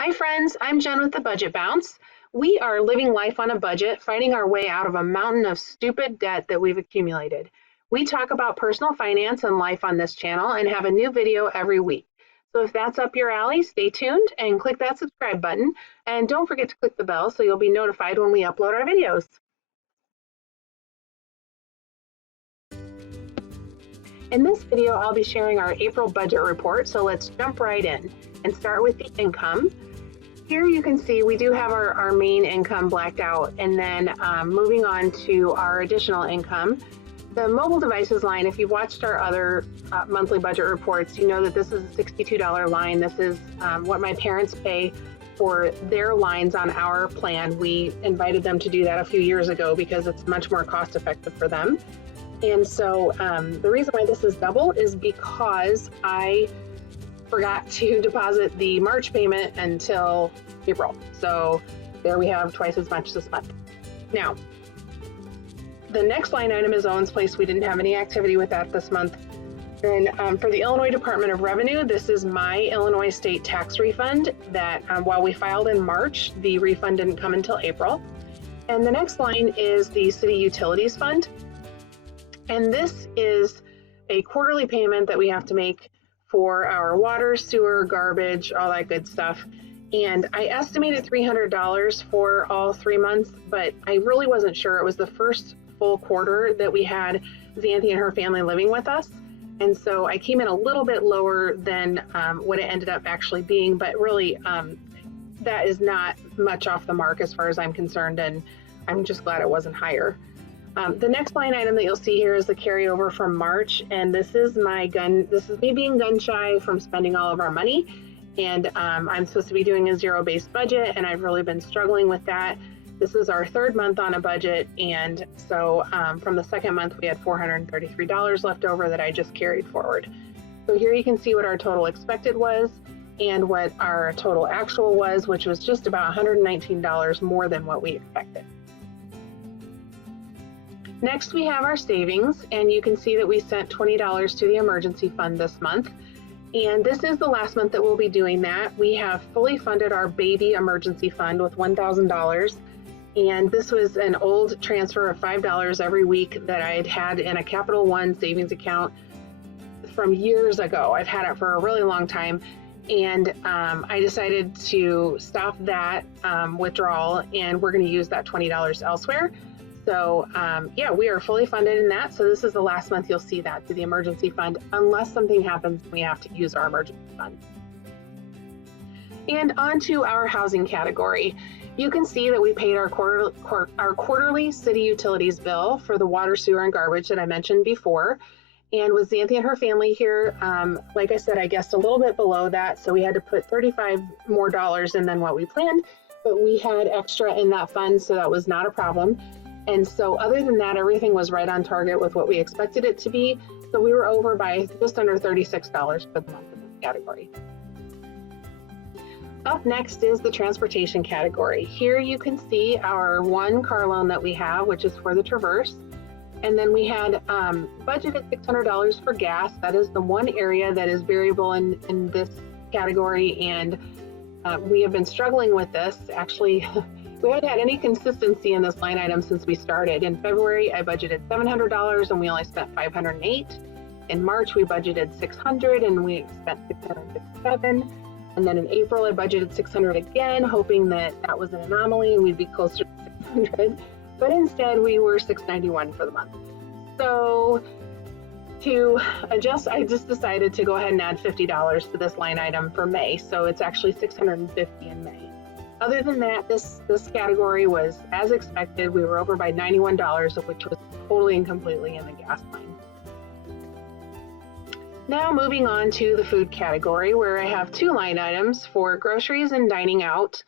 Hi friends, I'm Jen with the Budget Bounce. We are living life on a budget, fighting our way out of a mountain of stupid debt that we've accumulated. We talk about personal finance and life on this channel and have a new video every week. So if that's up your alley, stay tuned and click that subscribe button. And don't forget to click the bell so you'll be notified when we upload our videos. In this video, I'll be sharing our April budget report, so let's jump right in and start with the income. Here you can see we do have our main income blacked out, and then moving on to our additional income. The mobile devices line, if you've watched our other monthly budget reports, you know that this is a $62 line. This is what my parents pay for their lines on our plan. We invited them to do that a few years ago because it's much more cost effective for them. And so the reason why this is double is because I forgot to deposit the March payment until April. So there we have twice as much this month. Now, the next line item is Owen's Place. We didn't have any activity with that this month. And for the Illinois Department of Revenue, this is my Illinois state tax refund that while we filed in March, the refund didn't come until April. And the next line is the City Utilities Fund. And this is a quarterly payment that we have to make for our water, sewer, garbage, all that good stuff. And I estimated $300 for all 3 months, but I really wasn't sure. It was the first full quarter that we had Xanthi and her family living with us. And so I came in a little bit lower than what it ended up actually being, but really that is not much off the mark as far as I'm concerned, and I'm just glad it wasn't higher. The next line item that you'll see here is the carryover from March, and this is me being gun shy from spending all of our money, and I'm supposed to be doing a zero-based budget, and I've really been struggling with that. This is our third month on a budget, and so from the second month we had $433 left over that I just carried forward. So here you can see what our total expected was and what our total actual was, which was just about $119 more than what we expected. Next, we have our savings, and you can see that we sent $20 to the emergency fund this month. And this is the last month that we'll be doing that. We have fully funded our baby emergency fund with $1,000. And this was an old transfer of $5 every week that I had in a Capital One savings account from years ago. I've had it for a really long time. And I decided to stop that withdrawal, and we're going to use that $20 elsewhere. So yeah, we are fully funded in that. So this is the last month you'll see that to the emergency fund, unless something happens and we have to use our emergency fund. And on to our housing category. You can see that we paid our quarterly city utilities bill for the water, sewer, and garbage that I mentioned before. And with Xanthi and her family here, like I said, I guessed a little bit below that. So we had to put $35 more in than what we planned, but we had extra in that fund, so that was not a problem. And so other than that, everything was right on target with what we expected it to be. So we were over by just under $36 for the month in this category. Up next is the transportation category. Here you can see our one car loan that we have, which is for the Traverse. And then we had budgeted $600 for gas. That is the one area that is variable in this category. And we have been struggling with this. Actually, we haven't had any consistency in this line item since we started. In February, I budgeted $700 and we only spent $508. In March, we budgeted $600 and we spent $657. And then in April, I budgeted $600 again, hoping that that was an anomaly and we'd be closer to $600. But instead, we were $691 for the month. So to adjust, I just decided to go ahead and add $50 to this line item for May. So it's actually $650 in May. Other than that, this category was as expected. We were over by $91, of which was totally and completely in the gas line. Now moving on to the food category, where I have two line items for groceries and dining out.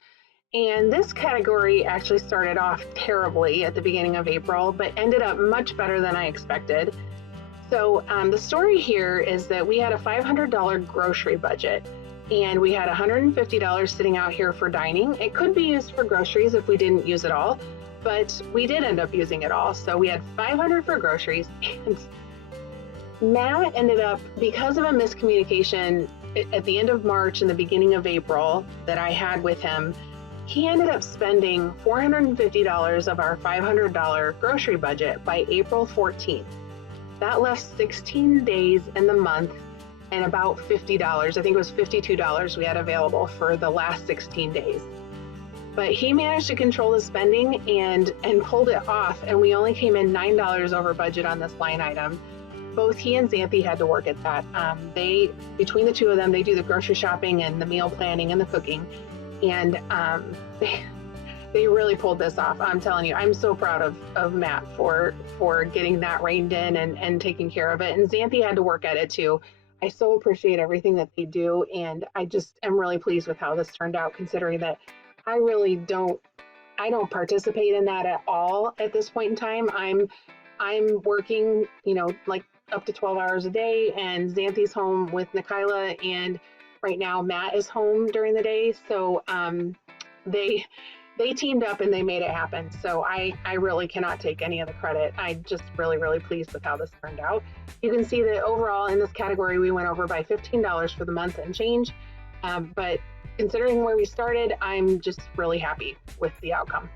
And this category actually started off terribly at the beginning of April, but ended up much better than I expected. So the story here is that we had a $500 grocery budget. And we had $150 sitting out here for dining. It could be used for groceries if we didn't use it all, but we did end up using it all. So we had $500 for groceries, and Matt ended up, because of a miscommunication, at the end of March and the beginning of April that I had with him, he ended up spending $450 of our $500 grocery budget by April 14th. That left 16 days in the month and about $50. I think it was $52 we had available for the last 16 days. But he managed to control the spending and pulled it off, and we only came in $9 over budget on this line item. Both he and Xanthi had to work at that. Between the two of them, they do the grocery shopping and the meal planning and the cooking, and they really pulled this off. I'm telling you, I'm so proud of Matt for getting that reined in and taking care of it. And Xanthi had to work at it too. I so appreciate everything that they do, and I just am really pleased with how this turned out, considering that I really don't participate in that at all at this point in time. I'm working, like up to 12 hours a day, and Xanthi's home with Nikayla, and right now Matt is home during the day. So they teamed up and they made it happen. So I really cannot take any of the credit. I'm just really, really pleased with how this turned out. You can see that overall in this category, we went over by $15 for the month and change. But considering where we started, I'm just really happy with the outcome.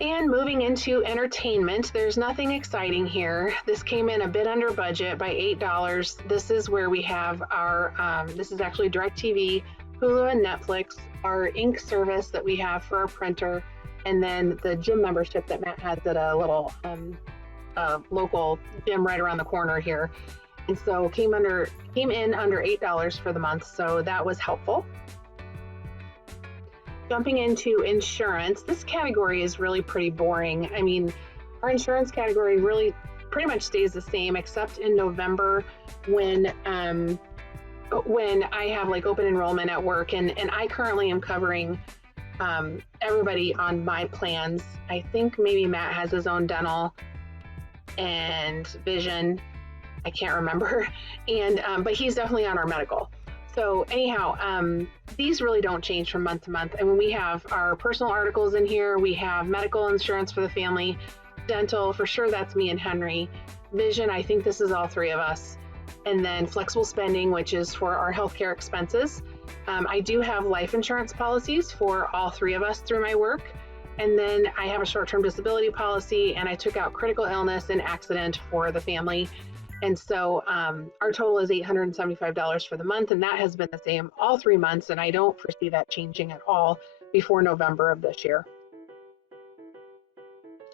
And moving into entertainment, there's nothing exciting here. This came in a bit under budget by $8. This is where we have our, this is actually DirecTV, Hulu, and Netflix, our ink service that we have for our printer, and then the gym membership that Matt has at a little local gym right around the corner here. And so came in under $8 for the month, so that was helpful. Jumping into insurance, this category is really pretty boring. I mean, our insurance category really pretty much stays the same, except in November when I have like open enrollment at work, and I currently am covering everybody on my plans. I think maybe Matt has his own dental and vision. I can't remember. And but he's definitely on our medical. So anyhow, these really don't change from month to month. I mean, we have our personal articles in here. We have medical insurance for the family, dental, for sure that's me and Henry. Vision, I think this is all three of us. And then flexible spending, which is for our healthcare expenses. I do have life insurance policies for all three of us through my work. And then I have a short-term disability policy, and I took out critical illness and accident for the family. And so our total is $875 for the month, and that has been the same all 3 months, and I don't foresee that changing at all before November of this year.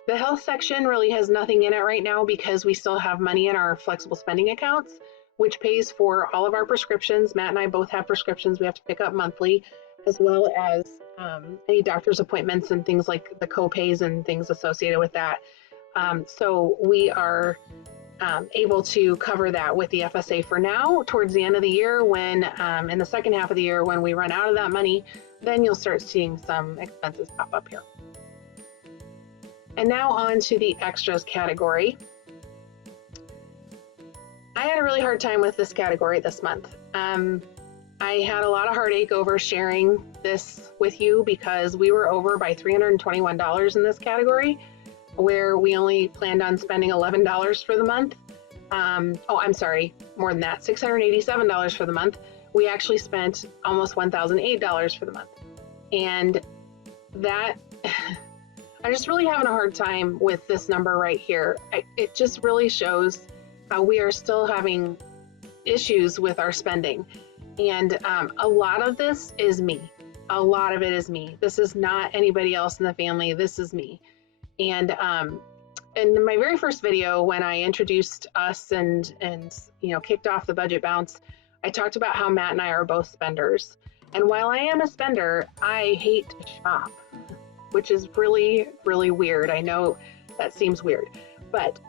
The health section really has nothing in it right now because we still have money in our flexible spending accounts, which pays for all of our prescriptions. Matt and I both have prescriptions we have to pick up monthly, as well as any doctor's appointments and things like the co-pays and things associated with that. So we are able to cover that with the FSA for now. Towards the end of the year, when in the second half of the year, when we run out of that money, then you'll start seeing some expenses pop up here. And now on to the extras category. I had a really hard time with this category this month. I had a lot of heartache over sharing this with you because we were over by $321 in this category, where we only planned on spending $11 for the month. Oh, I'm sorry, more than that, $687 for the month. We actually spent almost $1,008 for the month. And that, I'm just really having a hard time with this number right here. It just really shows how we are still having issues with our spending. And a lot of this is me. A lot of it is me. This is not anybody else in the family. This is me. And in my very first video, when I introduced us and kicked off the budget bounce, I talked about how Matt and I are both spenders. And while I am a spender, I hate to shop, which is really, really weird. I know that seems weird, but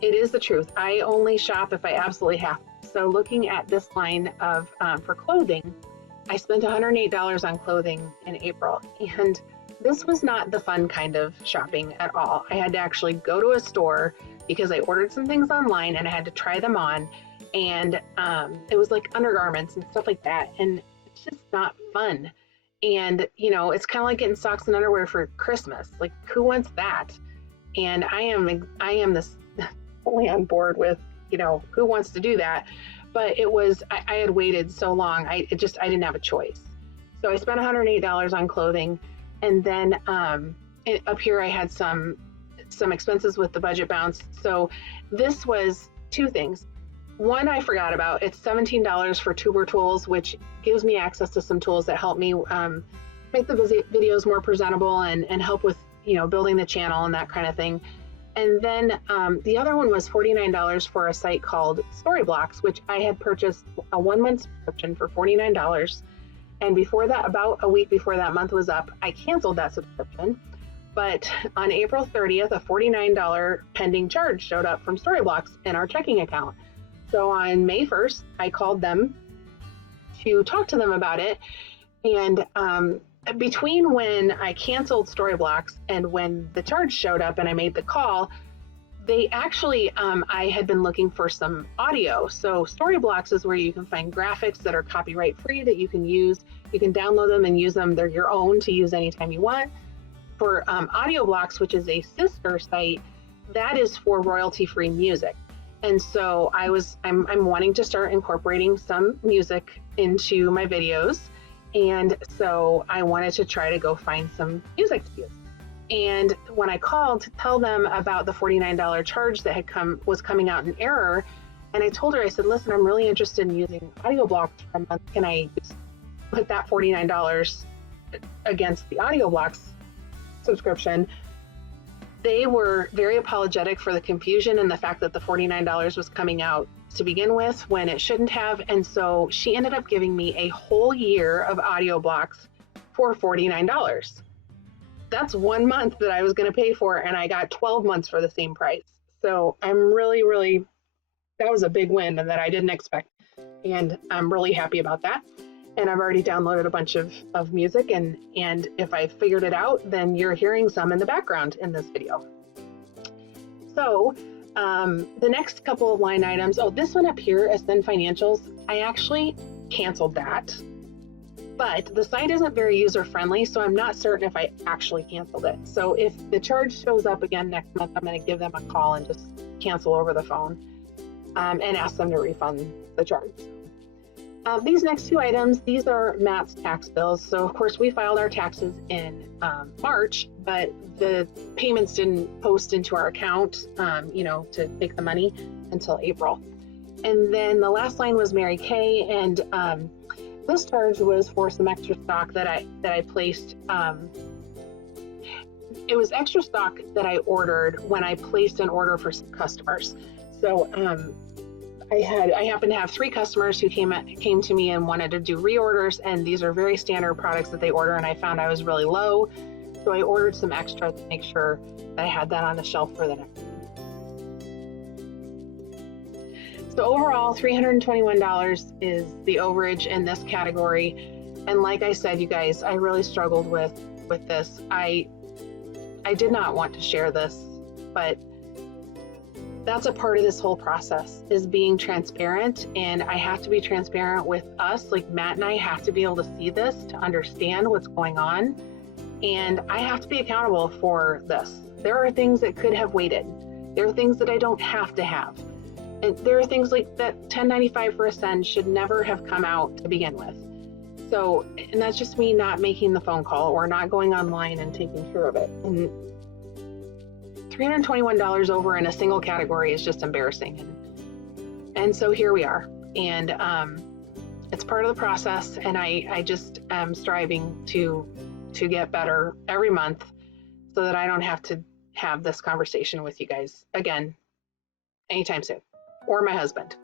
it is the truth. I only shop if I absolutely have to. So looking at this line of for clothing, I spent $108 on clothing in April, and this was not the fun kind of shopping at all. I had to actually go to a store because I ordered some things online and I had to try them on, and it was like undergarments and stuff like that, and it's just not fun. And it's kind of like getting socks and underwear for Christmas. Like, who wants that? And I am this fully on board with who wants to do that. but it was, I had waited so long, I didn't have a choice. So I spent $108 on clothing, and then up here I had some expenses with the budget bounce. So this was two things. One I forgot about, it's $17 for Tuber tools, which gives me access to some tools that help me make the videos more presentable and help with, building the channel and that kind of thing. And then the other one was $49 for a site called Storyblocks, which I had purchased a 1-month subscription for $49. And before that, about a week before that month was up, I canceled that subscription. But on April 30th, a $49 pending charge showed up from Storyblocks in our checking account. So on May 1st, I called them to talk to them about it. And between when I canceled Storyblocks and when the charge showed up and I made the call, they actually, I had been looking for some audio. So Storyblocks is where you can find graphics that are copyright free that you can use. You can download them and use them. They're your own to use anytime you want. For Audio Blocks, which is a sister site, that is for royalty-free music. And so I'm wanting to start incorporating some music into my videos. And so I wanted to try to go find some music to use. And when I called to tell them about the $49 charge that was coming out in error, and I told her, I said, listen, I'm really interested in using Audio Blocks for a month. Can I just put that $49 against the Audio Blocks subscription? They were very apologetic for the confusion and the fact that the $49 was coming out to begin with when it shouldn't have. And so she ended up giving me a whole year of Audio Blocks for $49. That's 1 month that I was going to pay for, and I got 12 months for the same price. So I'm really, that was a big win that I didn't expect. And I'm really happy about that. And I've already downloaded a bunch of music, and if I figured it out, then you're hearing some in the background in this video. So the next couple of line items, this one up here, Ascend Financials, I actually canceled that, but the site isn't very user-friendly, so I'm not certain if I actually canceled it. So if the charge shows up again next month, I'm going to give them a call and just cancel over the phone and ask them to refund the charge. These next two items, these are Matt's tax bills. So of course we filed our taxes in March, but the payments didn't post into our account, to take the money until April. And then the last line was Mary Kay, and this charge was for some extra stock that I placed. It was extra stock that I ordered when I placed an order for some customers. So I happened to have 3 customers who came to me and wanted to do reorders, and these are very standard products that they order, and I found I was really low, so I ordered some extra to make sure that I had that on the shelf for the next time. So overall, $321 is the overage in this category, and like I said, you guys, I really struggled with this. I did not want to share this, but that's a part of this whole process, is being transparent, and I have to be transparent with us. Like Matt and I have to be able to see this to understand what's going on, and I have to be accountable for this. There are things that could have waited. There are things that I don't have to have. And there are things like that 1095 for Ascend should never have come out to begin with. So, and that's just me not making the phone call or not going online and taking care of it. And $321 over in a single category is just embarrassing. And so here we are. And it's part of the process, and I just am striving to get better every month so that I don't have to have this conversation with you guys again anytime soon, or my husband.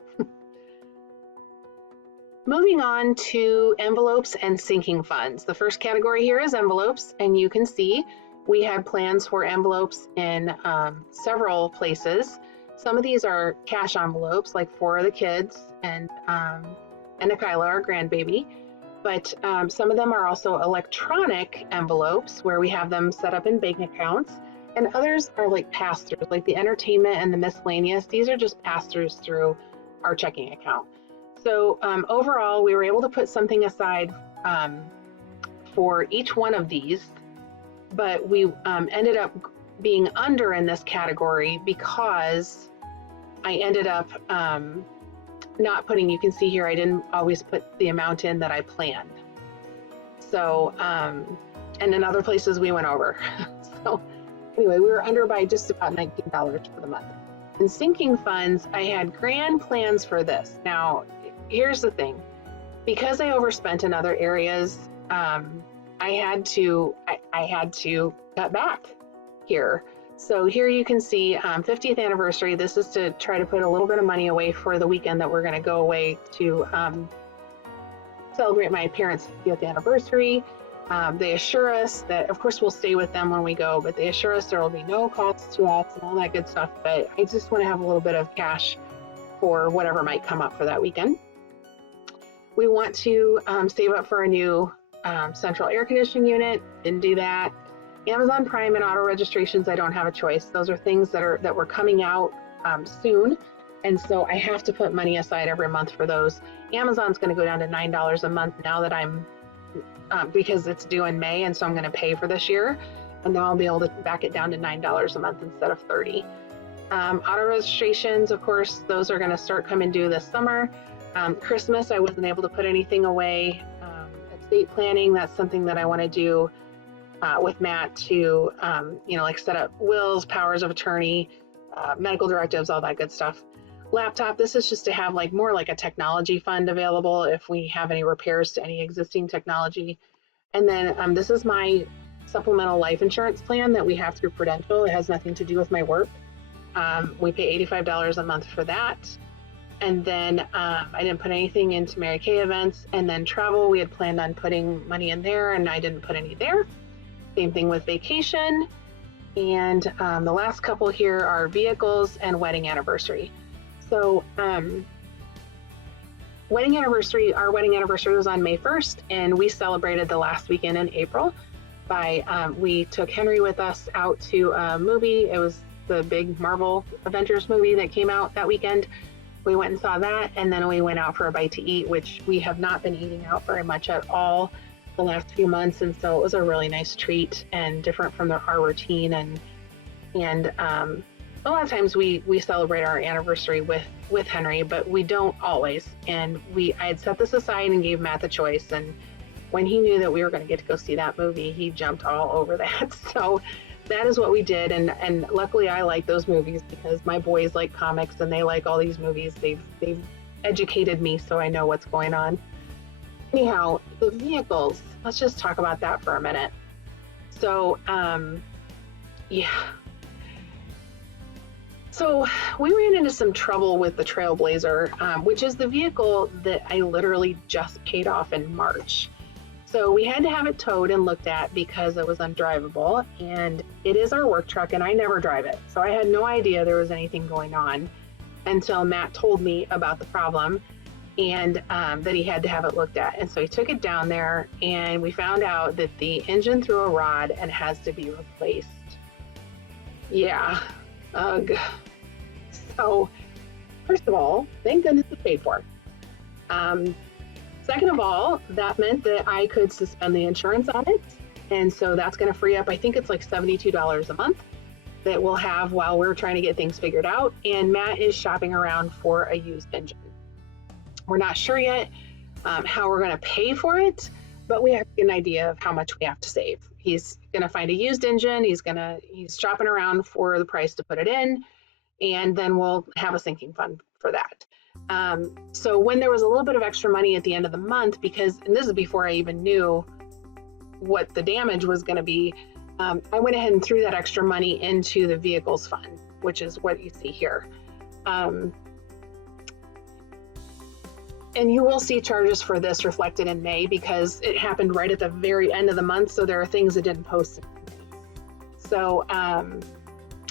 Moving on to envelopes and sinking funds. The first category here is envelopes, and you can see we had plans for envelopes in several places. Some of these are cash envelopes, like for the kids and Nikayla, our grandbaby. But some of them are also electronic envelopes where we have them set up in bank accounts. And others are like pass-throughs, like the entertainment and the miscellaneous. These are just pass-throughs through our checking account. So overall, we were able to put something aside for each one of these, but we ended up being under in this category because I ended up not putting, you can see here, I didn't always put the amount in that I planned. So, and in other places we went over. So anyway, we were under by just about $19 for the month. In sinking funds, I had grand plans for this. Now, here's the thing. Because I overspent in other areas, I had to cut back here. So here you can see 50th anniversary. This is to try to put a little bit of money away for the weekend that we're going to go away to celebrate my parents' 50th anniversary. They assure us that, of course, we'll stay with them when we go, but they assure us there will be no cost to us and all that good stuff. But I just want to have a little bit of cash for whatever might come up for that weekend. We want to save up for a new central air conditioning unit. Didn't do that. Amazon Prime and auto registrations, I don't have a choice. Those are things that were coming out soon, and so I have to put money aside every month for those. Amazon's going to go down to $9 a month now that I'm because it's due in May, and so I'm going to pay for this year, and now I'll be able to back it down to $9 a month instead of $30. Auto registrations, of course, those are going to start coming due this summer. Christmas, I wasn't able to put anything away. Estate planning, that's something that I want to do with Matt to, like set up wills, powers of attorney, medical directives, all that good stuff. Laptop, this is just to have more like a technology fund available if we have any repairs to any existing technology. And then this is my supplemental life insurance plan that we have through Prudential. It has nothing to do with my work. We pay $85 a month for that. And then I didn't put anything into Mary Kay events. And then travel, we had planned on putting money in there, and I didn't put any there. Same thing with vacation. And the last couple here are vehicles and wedding anniversary. So our wedding anniversary was on May 1st, and we celebrated the last weekend in April by, we took Henry with us out to a movie. It was the big Marvel Avengers movie that came out that weekend. We went and saw that, and then we went out for a bite to eat, which we have not been eating out very much at all the last few months, and so it was a really nice treat and different from our routine. And a lot of times we celebrate our anniversary with Henry, but we don't always. And I had set this aside and gave Matt the choice, and when he knew that we were going to get to go see that movie, he jumped all over that. So that is what we did, and luckily I like those movies because my boys like comics and they like all these movies. They've educated me, so I know what's going on. Anyhow, the vehicles, let's just talk about that for a minute. So yeah, so we ran into some trouble with the Trailblazer, which is the vehicle that I literally just paid off in March. So we had to have it towed and looked at because it was undrivable, and it is our work truck and I never drive it. So I had no idea there was anything going on until Matt told me about the problem and that he had to have it looked at. And so he took it down there, and we found out that the engine threw a rod and has to be replaced. Yeah, ugh. So first of all, thank goodness it's paid for. Second of all, that meant that I could suspend the insurance on it. And so that's going to free up, I think it's like $72 a month that we'll have while we're trying to get things figured out. And Matt is shopping around for a used engine. We're not sure yet how we're going to pay for it, but we have an idea of how much we have to save. He's going to find a used engine. He's shopping around for the price to put it in, and then we'll have a sinking fund for that. So when there was a little bit of extra money at the end of the month, and this is before I even knew what the damage was going to be, I went ahead and threw that extra money into the vehicles fund, which is what you see here. And you will see charges for this reflected in May because it happened right at the very end of the month. So there are things that didn't post in May. So,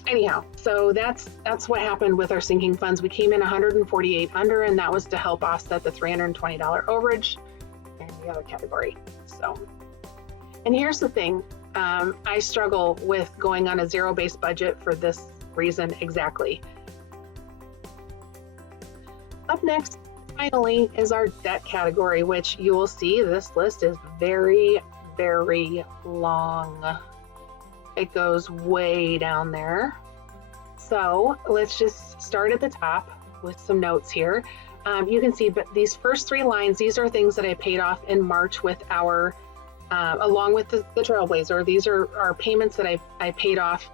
anyhow, so that's what happened with our sinking funds. We came in 148 under, and that was to help offset the $320 overage in the other category. So, and here's the thing, I struggle with going on a zero-based budget for this reason exactly. Up next, finally, is our debt category, which you will see this list is very, very long. It goes way down there. So let's just start at the top with some notes here. you can see, but these first 3 lines, these are things that I paid off in March with our, along with the Trailblazer. These are our payments that I paid off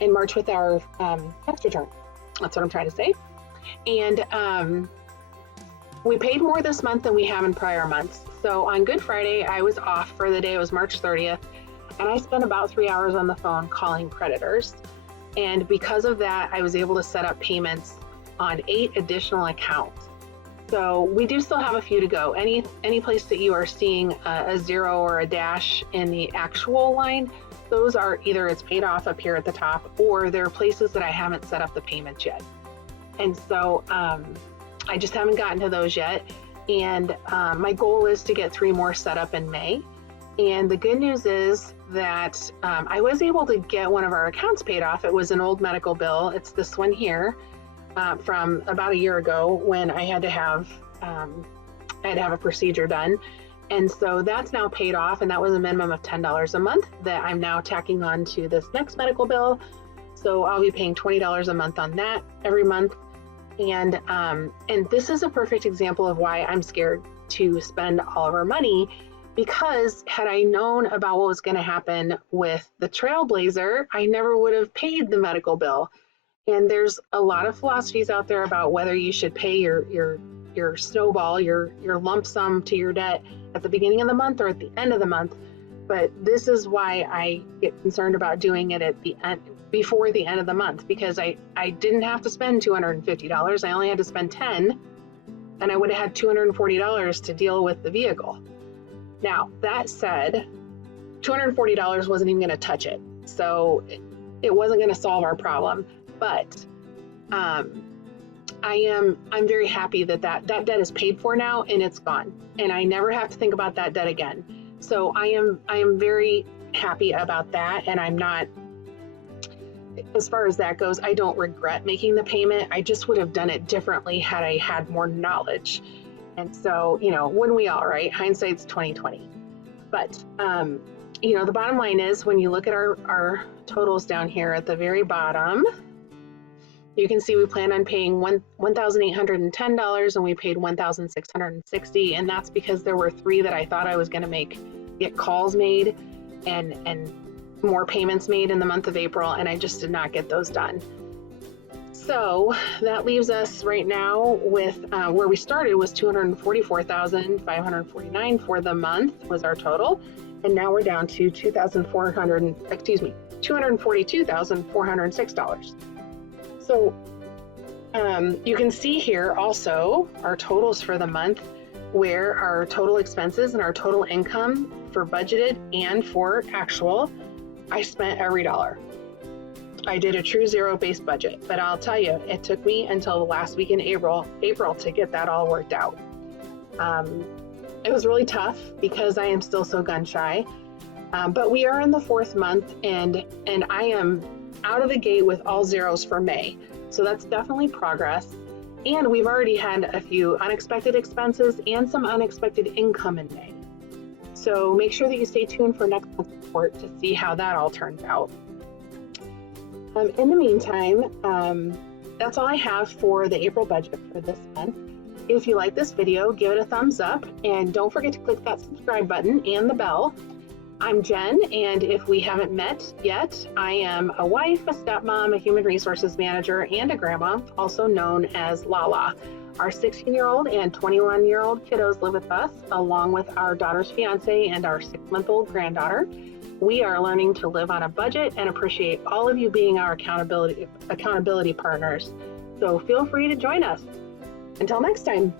in March with our tax return. That's what I'm trying to say. And we paid more this month than we have in prior months. So on Good Friday, I was off for the day. It was March 30th. And I spent about 3 hours on the phone calling creditors. And because of that, I was able to set up payments on 8 additional accounts. So we do still have a few to go. Any place that you are seeing a 0 or a dash in the actual line, those are either it's paid off up here at the top, or there are places that I haven't set up the payments yet. And so I just haven't gotten to those yet. And my goal is to get 3 more set up in May. And the good news is that I was able to get one of our accounts paid off. It was an old medical bill. It's this one here from about a year ago when I had to have a procedure done. And so that's now paid off, and that was a minimum of $10 a month that I'm now tacking on to this next medical bill. So I'll be paying $20 a month on that every month. And this is a perfect example of why I'm scared to spend all of our money, because had I known about what was going to happen with the Trailblazer, I never would have paid the medical bill. And there's a lot of philosophies out there about whether you should pay your snowball, your lump sum to your debt at the beginning of the month or at the end of the month. But this is why I get concerned about doing it at the end, before the end of the month, because I didn't have to spend $250. I only had to spend $10, and I would have had $240 to deal with the vehicle. Now, that said, $240 wasn't even going to touch it. So it wasn't going to solve our problem. But I'm very happy that debt is paid for now, and it's gone. And I never have to think about that debt again. So I am very happy about that. And I'm not, as far as that goes, I don't regret making the payment. I just would have done it differently had I had more knowledge. And so, wouldn't we all, right? Hindsight's 2020. But, the bottom line is, when you look at our totals down here at the very bottom, you can see we plan on paying $1,810, and we paid $1,660, and that's because there were 3 that I thought I was going to get calls made and more payments made in the month of April, and I just did not get those done. So that leaves us right now with where we started was $244,549 for the month was our total, and now we're down to $242,406. So you can see here also our totals for the month, where our total expenses and our total income for budgeted and for actual, I spent every dollar. I did a true zero-based budget, but I'll tell you, it took me until the last week in April to get that all worked out. It was really tough because I am still so gun shy, but we are in the 4th month, and I am out of the gate with all zeros for May. So that's definitely progress. And we've already had a few unexpected expenses and some unexpected income in May. So make sure that you stay tuned for next month's report to see how that all turns out. In the meantime, that's all I have for the April budget for this month. If you like this video, give it a thumbs up, and don't forget to click that subscribe button and the bell. I'm Jen, and if we haven't met yet, I am a wife, a stepmom, a human resources manager, and a grandma, also known as Lala. Our 16-year-old and 21-year-old kiddos live with us, along with our daughter's fiance and our 6-month-old granddaughter. We are learning to live on a budget and appreciate all of you being our accountability partners. So feel free to join us. Until next time.